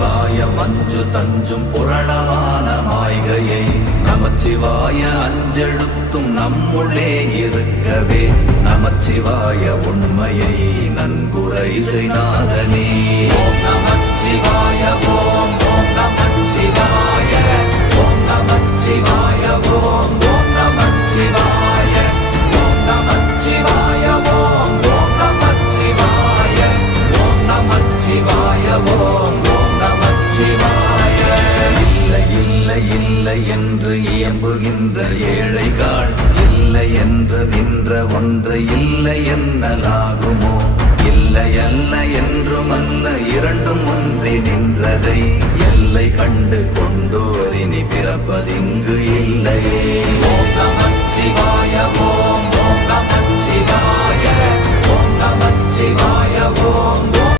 நமச்சிவாய மஞ்சு தஞ்சும் புரணமான மாய்கையை நமச்சிவாய அஞ்செழுத்தும் நம்முள்ளே இருக்கவே நமச்சிவாய உண்மையை நன்குரை செய்நாதனே. ஓம் நமச்சிவாய ஓம் ஓம் நமச்சிவாய ஓம் நமச்சிவாய ஓம் ஓம் நமச்சிவாய ஓம் நமச்சிவாய ஓம் ஓம் நமச்சிவாய ஓம் நமச்சிவாய ஓம் ஓம் நமச்சிவாய. இல்லை இல்லை இல்லை என்று இயம்புகின்ற ஏழைகாள் இல்லை என்று நின்ற ஒன்று இல்லை என்னலாகுமோ? இல்லை அல்ல என்றும் அல்ல இரண்டும் ஒன்றி நின்றதை எல்லை கண்டு கொண்டோர் இனி பிறப்பதிங்கு இல்லையே. ஓம் நமச்சிவாய ஓம்